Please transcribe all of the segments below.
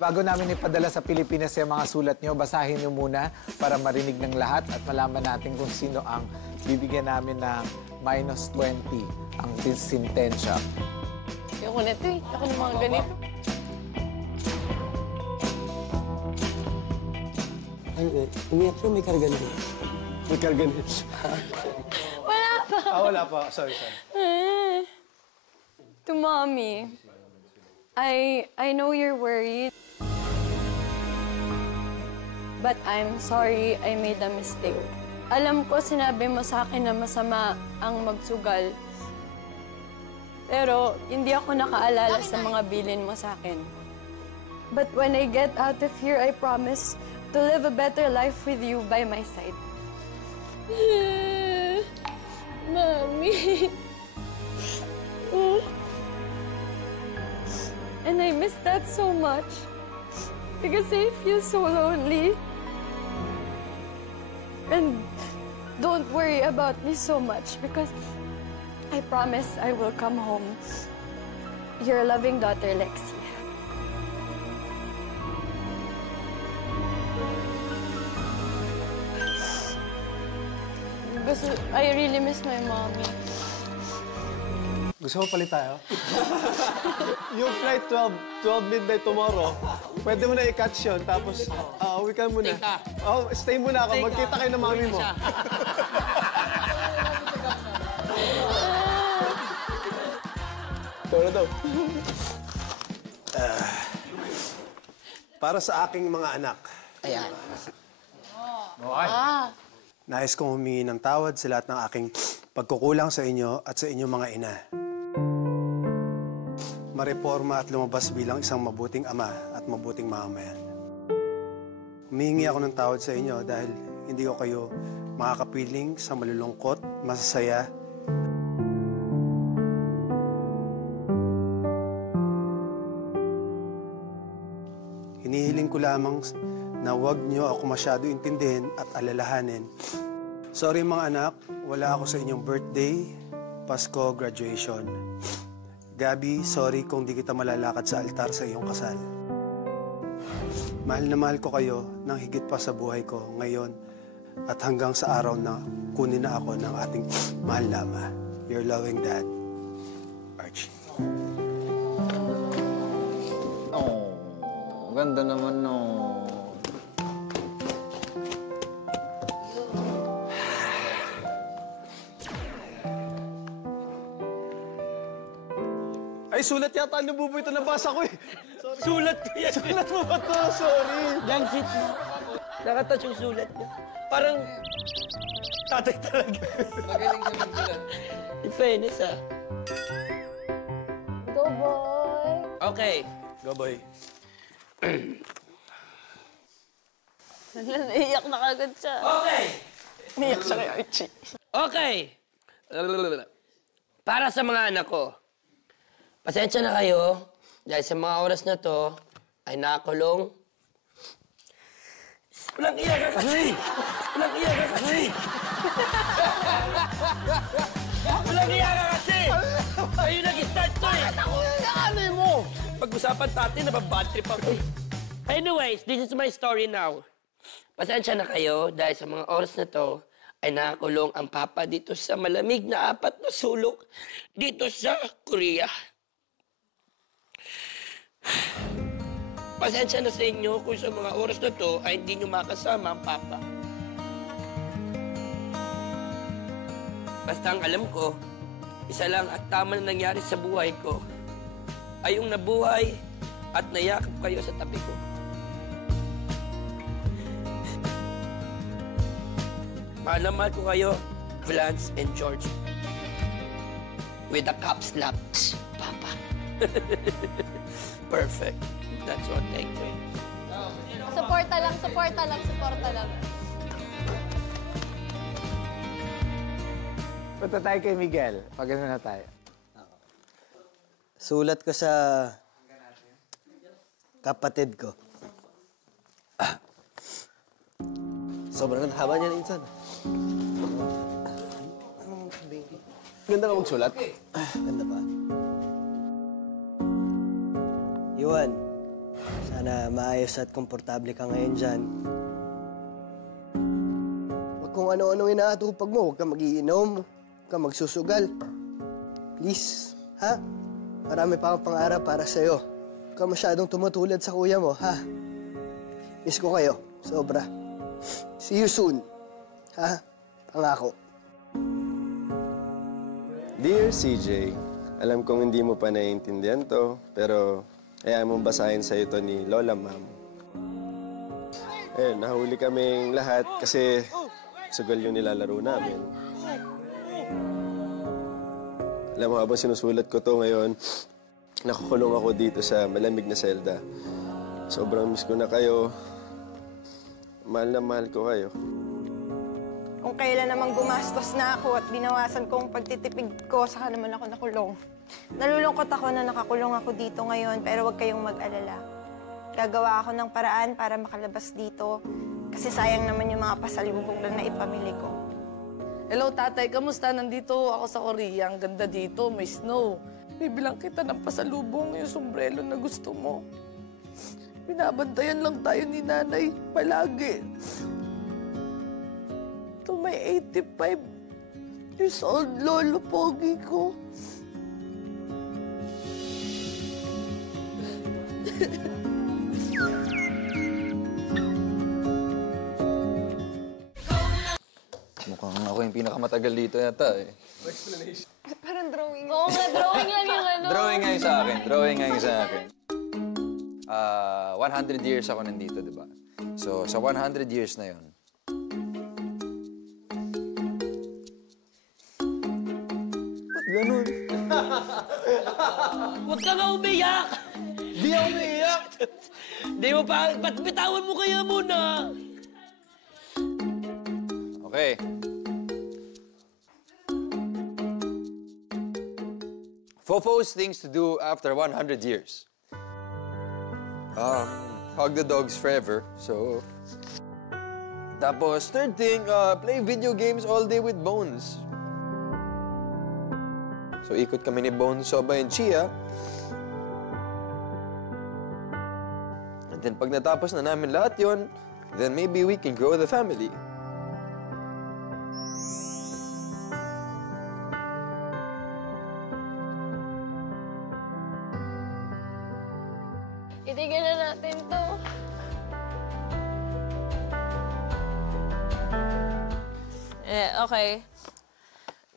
Bago namin ipadala sa Pilipinas yung mga sulat nyo, basahin nyo muna para marinig ng lahat at malaman natin kung sino ang bibigyan namin ng -20 ang sintensya. Ayoko nito eh. Ako ng mga ganito. Umiyak siya, may karga na. May karga na. Wala pa. Wala pa. Sorry. To Mommy, I know you're worried. But I'm sorry I made a mistake. Alam ko sinabi mo sa akin na masama ang magsugal. Pero hindi ako nakaalala sa mga bilin mo sa akin. But when I get out of here, I promise to live a better life with you by my side. Mommy. And I miss that so much. Because I feel so lonely. And don't worry about me so much because I promise I will come home. Your loving daughter, Lexi. I really miss my mommy. Gusto mo palit tayo? Yung flight 12 midnight tomorrow, pwede mo na i-catch yun, tapos uwi ka muna. Stay muna ako, magkita kayo ng mami mo. Tara daw. Para sa aking mga anak. Ayan. Nais kong humingi ng tawad sa lahat ng aking pagkukulang sa inyo at sa inyong mga ina. Mareforma at lumabas bilang isang mabuting ama at mabuting mamamayan. Humingi ako ng tawad sa inyo dahil hindi ko kayo makakapiling sa malulungkot, masasaya. Hinihiling ko lamang na huwag niyo ako masyado intindihin at alalahanin. Sorry mga anak, wala ako sa inyong birthday, Pasko, graduation. Gabi, sorry kung di kita malalakad sa altar sa iyong kasal. Mahal na mahal ko kayo nang higit pa sa buhay ko ngayon at hanggang sa araw na kunin na ako ng ating mahal na ama. Your loving dad, Archie. Oh, ganda naman no. Ay, sulat yata ang nabubuhay ito. Nabasa ko eh. Sulat ko yan. Sulat mo ba ito? Sorry. Young seat mo. Nakatouch yung sulat niya. Parang tatay talaga. Magaling siya magsulat. In fairness, ah. Go, boy! Okay. Go, boy. Naiyak na kagad siya. Okay. Naiyak siya kay Archie. Okay. Para sa mga anak ko, pasensya na kayo dahil sa mga oras na to ay nakakulong. Walang iyak ka kasi! Walang iyak ka kasi! Walang iyak ka kasi! Ayun nag-start to eh! Ako yung nakali mo! Pag-usapan natin, nababad trip ako. Anyways, this is my story now. Pasensya na kayo dahil sa mga oras na to ay nakakulong ang papa dito sa malamig na 4 na sulok dito sa Korea. Pasensya na sa inyo kung sa mga oras na to ay hindi nyo makasama ang papa. Basta ang alam ko, isa lang at tama na nangyari sa buhay ko ay yung nabuhay at nayakap kayo sa tabi ko. Mahal na mahal ko kayo, Vlance and George. With a caps lock, Papa. Perfect. That's what I think. Suporta lang, suporta lang, suporta lang. Punta tayo kay Miguel. Pag-ano na tayo. Sulat ko sa kapatid ko. Sobrang haba niya, Insan. Ganda ka magsulat. Ganda ba? Yuan, sa Sana maayos at komportable ka ngayon dyan. Huwag kung ano-ano inaatupag mo. Huwag ka magiinom. Huwag ka magsusugal. Please, ha? Marami pa akong pangarap para sa'yo. Huwag ka masyadong tumutulad sa kuya mo, ha? Miss ko kayo. Sobra. See you soon. Ha? Pangako. Dear CJ, alam kong hindi mo pa naiintindihan to, pero hayaan mong basahin sa'yo to ni Lola Ma'am. Ayun, nahuli kaming lahat kasi sugal yung nilalaro namin. Alam mo, habang sinusulat ko to ngayon, nakakulong ako dito sa malamig na selda. Sobrang miss ko na kayo. Mahal na mahal ko kayo. Kung kailan namang gumastos na ako at binawasan ko ang pagtitipid ko, saka naman ako nakulong. Nalulungkot ako na nakakulong ako dito ngayon, pero huwag kayong mag-alala. Gagawa ako ng paraan para makalabas dito, kasi sayang naman yung mga pasalubong na naipamili ko. Hello, tatay. Kamusta? Nandito ako sa Korea. Ang ganda dito. May snow. Bibilang kita ng pasalubong yung sombrero na gusto mo. Binabantayan lang tayo ni nanay palagi. To may 85 years old lolo pogi ko. Mukhang ako yung pinakamatagal dito yata eh. Parang drawing. Oo nga, drawing lang yung ano. Drawing nga yung sa akin. Drawing nga yung sa akin. 100 years ako nandito, di ba? So, sa 100 years na yon. Ba't ganun? Huwag ka nga umiyak! Di ako umiiyak! Di mo pa, ba't bitawan mo kaya muna? Okay. Fofo's things to do after 100 years. Hug the dogs forever, so... Tapos, third thing, play video games all day with Bones. So, ikot kami ni Bones, Soba, and Chia. And then, pag natapos na namin lahat yon, then maybe we can grow the family. Itigil na natin to. Okay.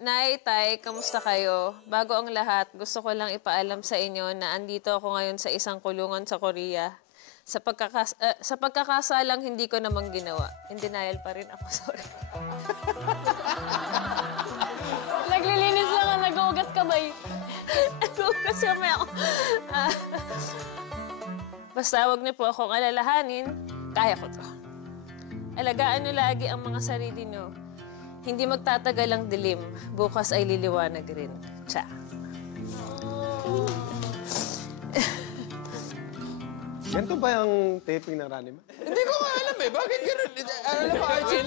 Nay, Tay, kamusta kayo? Bago ang lahat, gusto ko lang ipaalam sa inyo na andito ako ngayon sa isang kulungan sa Korea. Sa pagkakasalang hindi ko namang ginawa. In denial pa rin ako, sorry. Naglilinis lang ang nag-uugas kamay. Nag-uugas kamay ako. Basta huwag niyo po akong alalahanin, kaya ko to. Alagaan niyo lagi ang mga sarili niyo. Hindi magtatagal ang dilim. Bukas ay liliwanag rin. Tsa. Ganito ba yung taping ng Running Man? Hindi ko nga alam eh. Bakit ganun? Ano pa, Archie?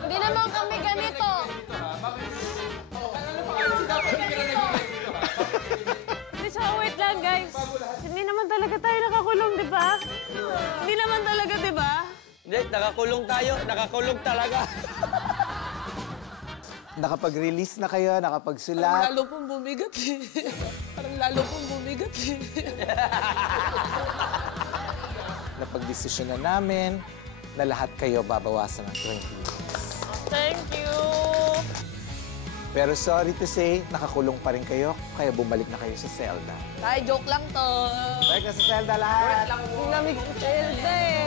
Hindi naman kami ganito. Hindi, so wait lang, guys. Hindi naman talaga tayo nakakulong, di ba? Hindi naman talaga, di ba? Hindi, nakakulong tayo. Nakakulong talaga. Nakapag-release na kayo, Parang nakapagsulat. lalo pong bumigat eh. Parang lalo pong bumigat eh. Napag-desisyon na namin na lahat kayo babawasan ng 20 years. Thank you! Pero sorry to say, nakakulong pa rin kayo, kaya bumalik na kayo sa Zelda. Tay, joke lang to. Balik na sa Zelda lahat! Lamig sa Zelda eh.